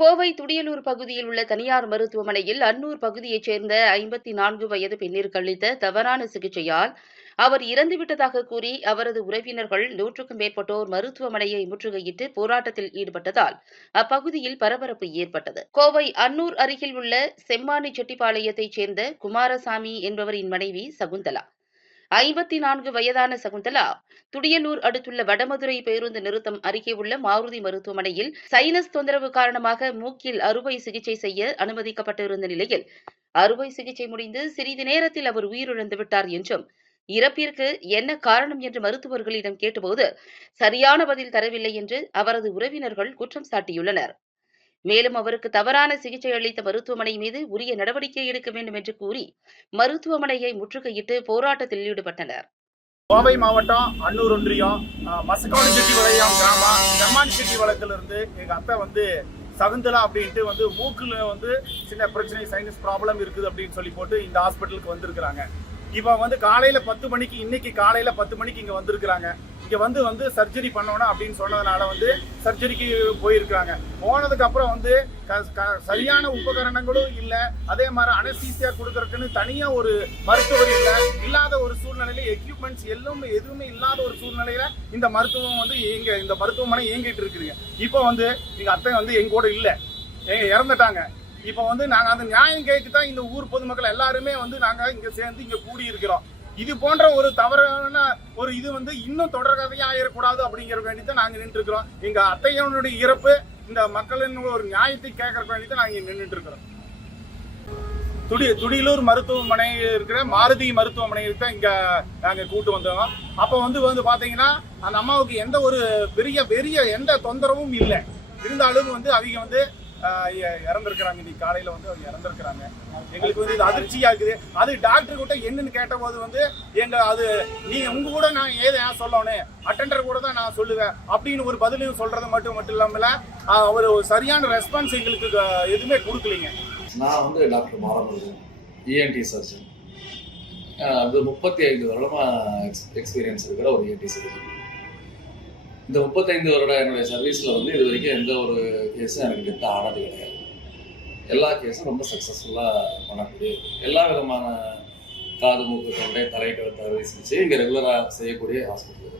கோவை துடியலூர் பகுதியில் உள்ள தனியார் மருத்துவமனையில் அன்னூர் பகுதியைச் சேர்ந்த 54 வயது பெண்ணிற்கு அளித்த தவறான சிகிச்சையால் அவர் இறந்துவிட்டதாக கூறி அவரது உறவினர்கள் 100க்கும் மேற்பட்டோர் மருத்துவமனையை முற்றுகையிட்டு போராட்டத்தில் ஈடுபட்டதால் அப்பகுதியில் பரபரப்பு ஏற்பட்டது. கோவை அன்னூர் அருகில் உள்ள செம்மானி செட்டிப்பாளையத்தைச் சேர்ந்த குமாரசாமி என்பவரின் மனைவி சகுந்தலா. 54 வயதான சகுந்தலா துடியலூர் அடுத்துள்ள வடமதுரை பேருந்து நிறுத்தம் அருகே உள்ள மாருதி மருத்துவமனையில் சைனஸ் தொந்தரவு காரணமாக மூக்கில் அறுவை சிகிச்சை செய்ய அனுமதிக்கப்பட்டிருந்த நிலையில் அறுவை சிகிச்சை முடிந்து சிறிது நேரத்தில் அவர் உயிரிழந்து விட்டார் என்றும், இறப்பிற்கு என்ன காரணம் என்று மருத்துவர்களிடம் கேட்டபோது சரியான பதில் தரவில்லை என்று அவரது உறவினர்கள் குற்றம் சாட்டியுள்ளனர். மேலும் அவருக்கு தவறான சிகிச்சை அளித்த மருத்துவமனை மீது உரிய நடவடிக்கை எடுக்க வேண்டும் என்று கூறி மருத்துவமனையை முற்றுகையிட்டு போராட்டத்தில் ஈடுபட்டனர். கோவை மாவட்டம் அன்னூர் ஒன்றியம் மசக்காடு செட்டிபாளையம் கிராமம் செம்மானி செட்டிபாளையத்திலிருந்து எங்க அத்தை சகுந்தலா அப்படின்ட்டு மூக்குல சின்ன பிரச்சனை சைனஸ் ப்ராப்ளம் இருக்குது அப்படின்னு சொல்லி போட்டு இந்த ஹாஸ்பிட்டலுக்கு வந்திருக்கிறாங்க. இப்போ காலையில 10 மணிக்கு இன்னைக்கு காலையில 10 மணிக்கு இங்க வந்திருக்கிறாங்க. இங்க சர்ஜரி பண்ணணும் அப்படின்னு சொன்னதுனால சர்ஜரிக்கு போயிருக்காங்க. போனதுக்கு அப்புறம் சரியான உபகரணங்களும் இல்ல, அதே மாதிரி அனஸ்தீசியா கொடுக்கறதுக்குன்னு தனியா ஒரு மருத்துவர் இல்லாத ஒரு சூழ்நிலையில எக்யூப்மெண்ட்ஸ் எதுவுமே இல்லாத ஒரு சூழ்நிலையில இந்த மருத்துவம் இந்த மருத்துவமனை இயங்கிட்டு இருக்குங்க. இப்போ எங்க அத்தை எங்க கூட இல்ல, இறந்துட்டாங்க. இப்போ நாங்க அந்த நியாயம் கேட்கத்தான் இந்த ஊர் பொதுமக்கள் எல்லாருமே நாங்க இங்க சேர்ந்து இங்க கூடி இருக்கிறோம். இது போன்ற ஒரு தவறான ஒரு இது இன்னும் தொடர்கதையா ஆயிடக்கூடாது அப்படிங்கிற வேண்டிதான் நாங்க நின்று இருக்கிறோம். எங்க அத்தையனுடைய இறப்பு இந்த மக்களின் ஒரு நியாயத்தை கேட்கற வேண்டிதான் நாங்க நின்றுட்டு இருக்கிறோம். துடியலூர் மருத்துவமனை இருக்கிற மாருதி மருத்துவமனைக்கு தான் இங்க நாங்க கூட்டு வந்தோம். அப்ப பாத்தீங்கன்னா அந்த அம்மாவுக்கு எந்த ஒரு பெரிய எந்த தொந்தரவும் இல்லை. இருந்தாலும் அவங்க இறந்திருக்கிறாங்க. இன்னைக்கு காலையில அவங்க இறந்திருக்கிறாங்க. எங்களுக்கு இது அதிர்ச்சியா இருக்குது. அது டாக்டர் கிட்ட என்னன்னு கேட்ட போது எங்க அது நீங்க உங்க கூட நான் ஏன் சொல்லணும், அட்டெண்டர் கூட தான் நான் சொல்லுவேன் அப்படின்னு ஒரு பதிலையும் சொல்றது மட்டும் இல்லாமல ஒரு சரியான ரெஸ்பான்ஸ் எங்களுக்கு எதுவுமே கொடுக்கலீங்க. நான் டாக்டர் மாரமுருகன், இஎன்டி சர்ஜன். அது 35 வருடமா எக்ஸ்பீரியன்ஸ் இருக்கிற ஒரு இஎன்டி சர்ஜன். இந்த 35 வருட என்னுடைய சர்வீஸில் இது வரைக்கும் எந்த ஒரு கேஸும் எனக்கு டெத் ஆனது கிடையாது. எல்லா கேஸும் ரொம்ப சக்ஸஸ்ஃபுல்லாக பண்ணக்கூடிய எல்லா விதமான காது மூக்கு தொண்டை தலை கழுத்து அறுவை சிகிச்சை இங்கே ரெகுலராக செய்யக்கூடிய ஹாஸ்பிட்டல்.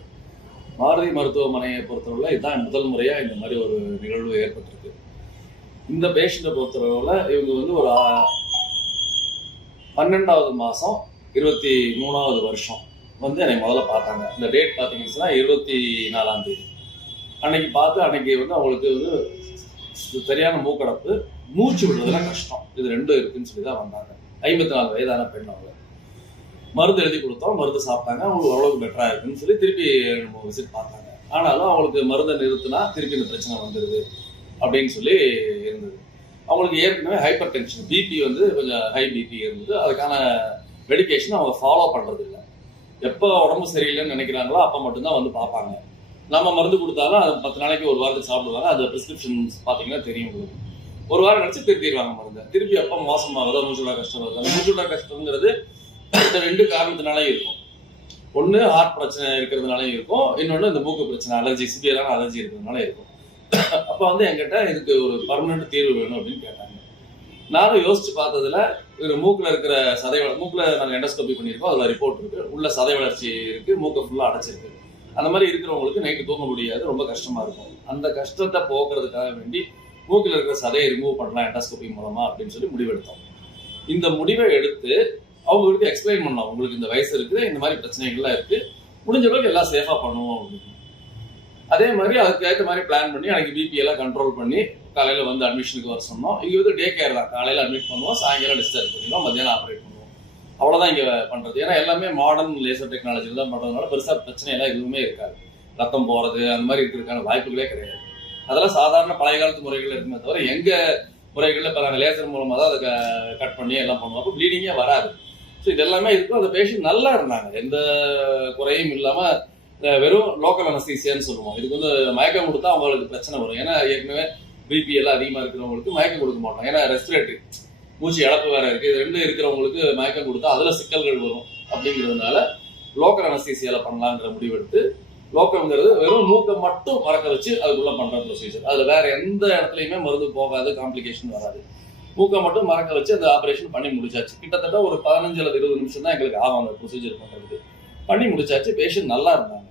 மாருதி மருத்துவமனையை பொறுத்தவரை இதுதான் முதல் முறையாக இந்த மாதிரி ஒரு நிகழ்வு ஏற்பட்டிருக்கு. இந்த பேஷண்ட்டை பொறுத்தவரையில் இவங்க ஒரு 12வது மாதம் 23வது வருஷம் என்னை முதல்ல பார்த்தாங்க. இந்த டேட் பார்த்தீங்கன்னா 24ஆம் தேதி அன்னைக்கு பார்த்து அன்னைக்கு அவங்களுக்கு சரியான மூக்கடப்பு, மூச்சு விடுறதுலாம் கஷ்டம், இது ரெண்டும் இருக்குன்னு சொல்லி தான் வந்தாங்க. 54 வயதான பெண். அவங்க மருந்து எழுதி கொடுத்தோம், மருந்து சாப்பிட்டாங்க, அவங்களுக்கு ஓரளவுக்கு பெட்டராக இருக்குன்னு சொல்லி திருப்பி 2-3 விசிட் பார்த்தாங்க. ஆனாலும் அவங்களுக்கு மருந்தை நிறுத்தினா திருப்பி இந்த பிரச்சனை வந்துடுது அப்படின்னு சொல்லி இருந்தது. அவங்களுக்கு ஏற்கனவே ஹைப்பர் டென்ஷன், பிபி கொஞ்சம் ஹை பிபி இருந்தது. அதுக்கான மெடிக்கேஷன் அவங்க ஃபாலோ பண்ணுறது இல்லை. எப்போ உடம்பு சரியில்லைன்னு நினைக்கிறாங்களோ அப்போ மட்டும்தான் பார்ப்பாங்க. நம்ம மருந்து கொடுத்தாலும் அது 10 நாளைக்கு ஒரு வாரத்துக்கு சாப்பிடுவாங்க. அது ப்ரிஸ்கிரிப்ஷன்ஸ் பார்த்தீங்கன்னா தெரியும் உங்களுக்கு. ஒரு வாரம் கழிச்சு திருத்திடுவாங்க மருந்து. திருப்பி எப்போ மோசமாகுதோ மூச்சுடா கஷ்டம் வருது. அந்த மூச்சுடா கஷ்டங்கிறது 2 காரணத்தினாலையும் இருக்கும். ஒன்று ஹார்ட் பிரச்சனை இருக்கிறதுனாலையும் இருக்கும், இன்னொன்று இந்த மூக்கு பிரச்சனை அலர்ஜி, சிவியரான அலர்ஜி இருக்கிறதுனால இருக்கும். அப்போ என்கிட்ட இதுக்கு ஒரு பர்மனெண்ட் தீர்வு வேணும் அப்படின்னு கேட்டாங்க. நானும் யோசிச்சு பார்த்ததுல மூக்குல இருக்கிற மூக்குல நாங்கள் எண்டோஸ்கோபி பண்ணியிருக்கோம், அதில் ரிப்போர்ட் இருக்கு. உள்ள சதை வளர்ச்சி இருக்கு, மூக்கை ஃபுல்லாக அடைச்சிருக்கு. அந்த மாதிரி இருக்கிறவங்களுக்கு நைட்டு தூங்க முடியாது, ரொம்ப கஷ்டமா இருக்கும். அந்த கஷ்டத்தை போக்குறதுக்காக வேண்டி மூக்கில் இருக்கிற சதையை ரிமூவ் பண்ணலாம் எண்டோஸ்கோபி மூலமா அப்படின்னு சொல்லி முடிவெடுத்தோம். இந்த முடிவை எடுத்து அவங்களுக்கு எக்ஸ்பிளைன் பண்ணோம், உங்களுக்கு இந்த வயசு இருக்குது, இந்த மாதிரி பிரச்சனைகள்லாம் இருக்கு, முடிஞ்ச அளவுக்கு எல்லாம் சேஃபா பண்ணுவோம் அப்படின்னு. அதே மாதிரி அதுக்கு ஏற்ற மாதிரி பிளான் பண்ணி அன்னைக்கு பிபி எல்லாம் கண்ட்ரோல் பண்ணி காலையில் அட்மிஷனுக்கு வர சொன்னோம். இங்கே டே கேர் தான், காலையில் அட்மிட் பண்ணுவோம், சாயங்காலம் டிஸ்சார்ஜ் பண்ணிடுவோம், மத்தியானம் ஆப்ரேட் பண்ணுவோம். அவ்வளோதான் இங்கே பண்ணுறது. ஏன்னா எல்லாமே மாடர்ன் லேசர் டெக்னாலஜி தான் பண்ணுறதுனால பெருசாக பிரச்சனை எல்லாம் எதுவுமே இருக்காது. ரத்தம் போகிறது அந்த மாதிரி இருக்கிறதுக்கான வாய்ப்புகளே கிடையாது. அதெல்லாம் சாதாரண பழைய காலத்து முறைகள் இருக்குமே தவிர எங்கள் முறைகளில் இப்போ நாங்கள் லேசர் மூலமாக தான் அதை கட் பண்ணி எல்லாம் பண்ணுவோம். அப்போ ப்ளீடிங்கே வராது. ஸோ இது எல்லாமே இருக்கும். அந்த பேஷண்ட் நல்லா இருந்தாங்க, எந்த குறையும் இல்லாமல். வெறும் லோக்கல் அனஸ்தீசியான்னு சொல்லுவோம். இதுக்கு மயக்கம் கொடுத்தா அவங்களுக்கு பிரச்சனை வரும். ஏன்னா ஏற்கனவே பிபி எல்லாம் அதிகமாக இருக்கிறவங்களுக்கு மயக்கம் கொடுக்க மாட்டோம். ஏன்னா ரெஸ்பிரேட்டரி மூச்சு இழப்பு வேற இருக்கு. இது 2 இருக்கிறவங்களுக்கு மயக்கம் கொடுத்தா அதில் சிக்கல்கள் வரும். அப்படிங்கிறதுனால லோக்கல் அனஸ்தீசியால பண்ணலாங்கிற முடிவெடுத்து லோக்கம்ங்கிறது வெறும் மூக்கை மட்டும் மறக்க வச்சு அதுக்குள்ள பண்ற ப்ரொசீஜர். அதுல வேற எந்த இடத்துலயுமே மருந்து போகாது, காம்ப்ளிகேஷன் வராது. மூக்கை மட்டும் மறக்க வச்சு அந்த ஆபரேஷன் பண்ணி முடிச்சாச்சு. கிட்டத்தட்ட ஒரு 15 அல்லது 20 நிமிஷம் தான் எங்களுக்கு ஆகும் அந்த ப்ரொசீஜர் பண்றதுக்கு. பண்ணி முடிச்சாச்சு. பேஷண்ட் நல்லா இருந்தாங்க.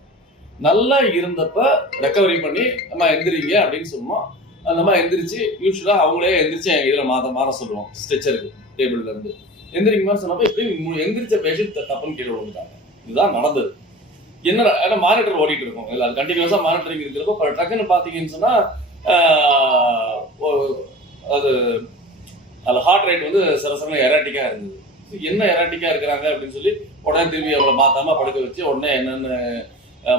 நல்லா இருந்தப்ப ரெக்கவரி பண்ணி நம்ம எந்திரிங்க அப்படின்னு சொன்னோம். அந்த மாதிரி எந்திரிச்சு யூஸ்வலா அவங்களே எந்திரிச்சு இதுல மாற சொல்லுவோம், ஸ்ட்ரெச்சருக்கு டேபிள்ல இருந்து எந்திரிக்க மாதிரி சொன்னப்ப இப்படி எந்திரிச்ச பேஷண்ட் தப்புன்னு கீழே விழுந்துட்டாங்க. இதுதான் நடந்தது. என்ன மானிட்டர் ஓடிட்டு இருக்கும், அது கண்டினியூஸா மானிட்டரிங் இருக்கிறப்போ டக்குன்னு பாத்தீங்கன்னு சொன்னா அது அதுல ஹார்ட் ரேட் வந்து சரசரன எராட்டிக்கா இருந்தது. என்ன எராட்டிக்கா இருக்கிறாங்க அப்படின்னு சொல்லி உடனே திரும்பி அவளை மாத்தாம படுக்க வச்சு உடனே என்னன்னு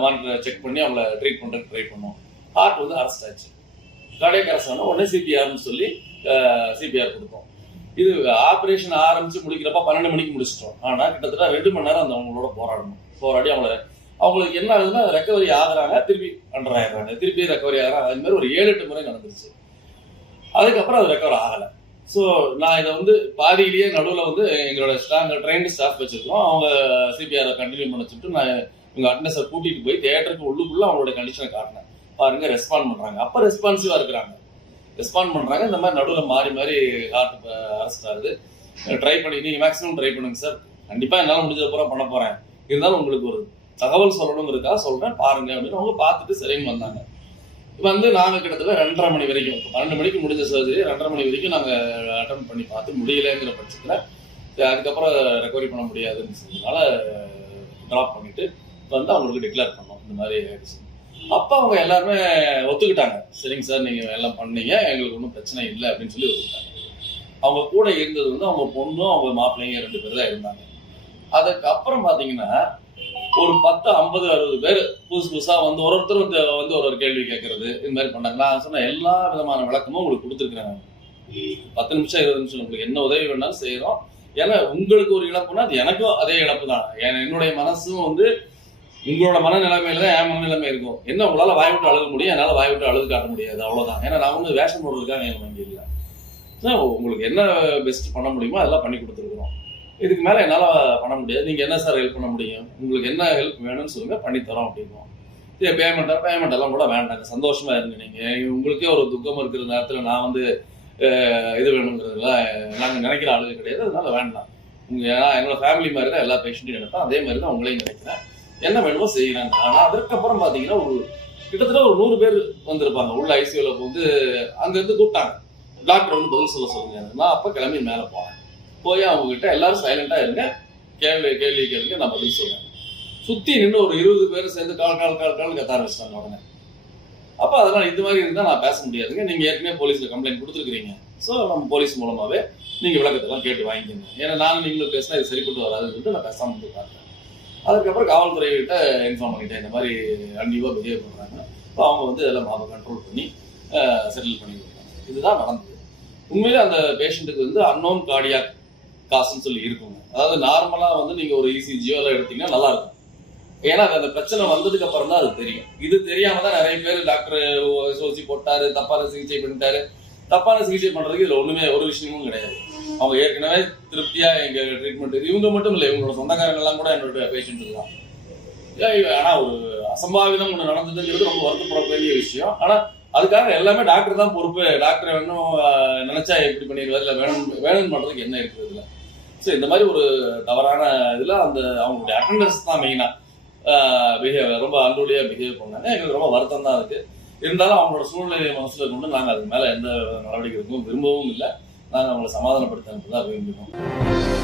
மானிட்டர் செக் பண்ணி அவங்கள ட்ரீட் பண்றதுக்கு ட்ரை பண்ணோம். ஹார்ட் வந்து அரெஸ்ட் ஆச்சு. கார்டியாக் அரெஸ்ட் ஆனா உடனே சிபிஆர்னு சொல்லி சிபிஆர் கொடுத்தோம். இது ஆபரேஷன் ஆரம்பிச்சு முடிக்கிறப்ப 12 மணிக்கு முடிச்சிட்டோம். ஆனா கிட்டத்தட்ட 2 மணி நேரம் அந்த அவங்களோட போராடி அவங்களுக்கு என்ன ஆகுதுன்னா ரெக்கவரி ஆகுறாங்க, திருப்பி அண்டர் ஆயிடுறாங்க, திருப்பி ரெக்கவரி ஆகுறாங்க. அது மாதிரி ஒரு 7-8 முறை நடந்துருச்சு. அதுக்கப்புறம் அது ரெக்கவர் ஆகலை. ஸோ நான் இதை வந்து பாதியிலேயே நடுவில் வந்து எங்களோட ட்ரெயின்டு ஸ்டாஃப் வச்சிருக்கோம். அவங்க சிபிஆரை கண்டினியூ பண்ண சொல்லிட்டு நான் இவங்க அட்டனஸை கூட்டிட்டு போய் தியேட்டருக்கு உள்ளுக்குள்ள அவங்களோட கண்டிஷனை காட்டினேன். பாருங்க ரெஸ்பாண்ட் பண்றாங்க. அப்ப ரெஸ்பான்சிவா இருக்கிறாங்க, ரெஸ்பாண்ட் பண்றாங்க. இந்த மாதிரி நடுவில் மாறி ஹார்ட் அரெஸ்ட் ஆகுது. ட்ரை பண்ணி நீங்க மேக்ஸிமம் ட்ரை பண்ணுங்க சார், கண்டிப்பா என்னால முடிஞ்சது பூரா பண்ண போறேன், இருந்தாலும் உங்களுக்கு ஒரு தகவல் சொல்லணுங்கிறதுக்காக சொல்றேன் பாருங்க அப்படின்னு அவங்க பார்த்துட்டு சரின்னு வந்தாங்க. வந்து நாங்க கிட்டத்தட்ட 2:30 மணி வரைக்கும், 12 மணிக்கு முடிஞ்ச சர்ஜரி 2:30 மணி வரைக்கும் நாங்க அட்டன் பண்ணி பார்த்து முடியலைங்கிற பட்சத்துல அதுக்கப்புறம் ரெக்கவரி பண்ண முடியாதுன்னு சொன்னதுனால ட்ராப் பண்ணிட்டு வந்து அவங்களுக்கு டிக்ளேர் பண்ணோம் இந்த மாதிரி ஆயிடுச்சு. அப்ப அவங்க எல்லாருமே ஒத்துக்கிட்டாங்க. சரிங்க சார் நீங்க எல்லாம் பண்ணீங்க, எங்களுக்கு ஒன்றும் பிரச்சனை இல்லை அப்படின்னு சொல்லி ஒத்துக்கிட்டாங்க. அவங்க கூட இருந்தது வந்து அவங்க பொண்ணும் அவங்க மாப்பிள்ளைங்க 2 பேர் தான் இருந்தாங்க. அதுக்கப்புறம் பாத்தீங்கன்னா ஒரு 10, 50, 60 பேர் புதுசா வந்து ஒருத்தர் வந்து ஒரு கேள்வி கேட்கறது இந்த மாதிரி பண்ணாங்க. நான் சொன்ன எல்லா விதமான விளக்கமும் உங்களுக்கு கொடுத்துருக்குறேன். 10 நிமிஷம் 20 நிமிஷம் உங்களுக்கு என்ன உதவி வேணாலும் செய்யறோம். ஏன்னா உங்களுக்கு ஒரு இழப்புனா அது எனக்கும் அதே இழப்பு தான். என்னுடைய மனசும் வந்து உங்களோட மனநிலைமையில தான் என் மனநிலைமை இருக்கும். என்ன உங்களால வாய் விட்டு அழுக முடியும், என்னால வாய் விட்டு அழுது காட்ட முடியாது, அவ்வளவுதான். ஏன்னா நான் வந்து வேஷம் போடுறதுக்காக என் வாங்கி இல்லை. உங்களுக்கு என்ன பெஸ்ட் பண்ண முடியுமோ அதெல்லாம் பண்ணி கொடுத்துருக்குறோம். இதுக்கு மேல என்னால பண்ண முடியாது, நீங்க என்ன சார் ஹெல்ப் பண்ண முடியும், உங்களுக்கு என்ன ஹெல்ப் வேணும்னு சொல்லுங்க பண்ணித்தரோம் அப்படின்வோம். இது பேமெண்ட் எல்லாம் கூட வேண்டாங்க, சந்தோஷமா இருங்க. நீங்க உங்களுக்கே ஒரு துக்கம் இருக்கிற நேரத்துல நான் வந்து இது வேணுங்கிறதுல நாங்க நினைக்கிற ஆளுங்க கிடையாது, அதனால வேண்டாம். என்னோட ஃபேமிலி மாதிரி தான் எல்லா பேஷண்ட்டையும் நினைப்பேன், அதே மாதிரி தான் உங்களையும் நினைக்கிறேன். என்ன வேணுமோ செய்யறாங்க. ஆனா அதற்கப்புறம் பாத்தீங்கன்னா கிட்டத்தட்ட ஒரு 100 பேர் வந்திருப்பாங்க உள்ள ஐசியூல. வந்து அங்க இருந்து கூப்பிட்டாங்க, டாக்டர் வந்து பதில் சொல்லுங்க. நான் அப்ப கிளம்பி மேல போய் அவங்க கிட்ட எல்லாரும் சைலண்டா இருங்க, கேள்வி நான் பதில் சொல்றேன். சுத்தி நின்று ஒரு 20 பேர் சேர்ந்து கால் கத்த ஆரம்பிச்சிட்டாங்க உடனே. அப்ப அதனால இது மாதிரி இருந்தா நான் பேச முடியாதுங்க, நீங்க ஏற்கனவே போலீஸ்ல கம்ப்ளைண்ட் கொடுத்துருக்கீங்க, ஸோ நம்ம போலீஸ் மூலமாவே நீங்க விளக்கத்தெல்லாம் கேட்டு வாங்கிக்கோங்க, ஏன்னா நானும் நீங்களும் பேசினா இது சரிப்பட்டு வராதுன்னு சொல்லிட்டு நான் பேசாம வந்து பார்த்தேன். அதுக்கப்புறம் காவல்துறை கிட்ட இன்ஃபார்ம் பண்ணிட்டேன், இந்த மாதிரி அன்டிவா பிஹேவ் பண்றாங்க. இப்போ அவங்க வந்து இதெல்லாம் கண்ட்ரோல் பண்ணி செட்டில் பண்ணி கொடுத்தாங்க. இதுதான் நடந்தது. உண்மையிலே அந்த பேஷண்ட்டுக்கு வந்து அன்னோன் கார்டியாக் காசுன்னு சொல்லி இருக்குங்க. அதாவது நார்மலா வந்து நீங்க ஒரு இசிஜியோ எல்லாம் எடுத்தீங்கன்னா நல்லா இருக்கும், ஏன்னா அந்த பிரச்சனை வந்ததுக்கு அப்புறம் தான் அது தெரியும். இது தெரியாம தான் நிறைய பேர் டாக்டர் சோசி போட்டாரு, தப்பான சிகிச்சை பண்ணிட்டாரு. தப்பான சிகிச்சை பண்றதுக்கு இதுல ஒரு விஷயமும் கிடையாது. அவங்க ஏற்கனவே திருப்தியா எங்க ட்ரீட்மெண்ட், இவங்க மட்டும் இல்லை, இவங்களோட சொந்தக்காரங்க எல்லாம் கூட என்னோட பேஷண்ட் தான். ஆனா ஒரு அசம்பாவிதம் ஒண்ணு நடந்ததுங்கிறது ரொம்ப வருத்தப்பட வேண்டிய விஷயம். ஆனா அதுக்காக எல்லாமே டாக்டர் தான் பொறுப்பு, டாக்டர் வேணும் நினைச்சா எப்படி பண்ணிடுவாரு, இல்லை வேணும்னு பண்றதுக்கு என்ன இருக்குது இதுல. ஸோ இந்த மாதிரி ஒரு தவறான இதுல அவங்களுடைய அட்டண்டன்ஸ் தான் மெயினா ரொம்ப அன்புடையா பிஹேவ் பண்ணாங்க. எங்களுக்கு ரொம்ப வருத்தம் தான் இருக்கு. இருந்தாலும் அவங்களோட சூழ்நிலையை மனசுல கொண்டு நாங்கள் அதுக்கு மேல எந்த நடவடிக்கைக்கும் விரும்பவும் இல்லை. நாங்கள் அவங்களை சமாதானப்படுத்த தான் விரும்புகிறோம்.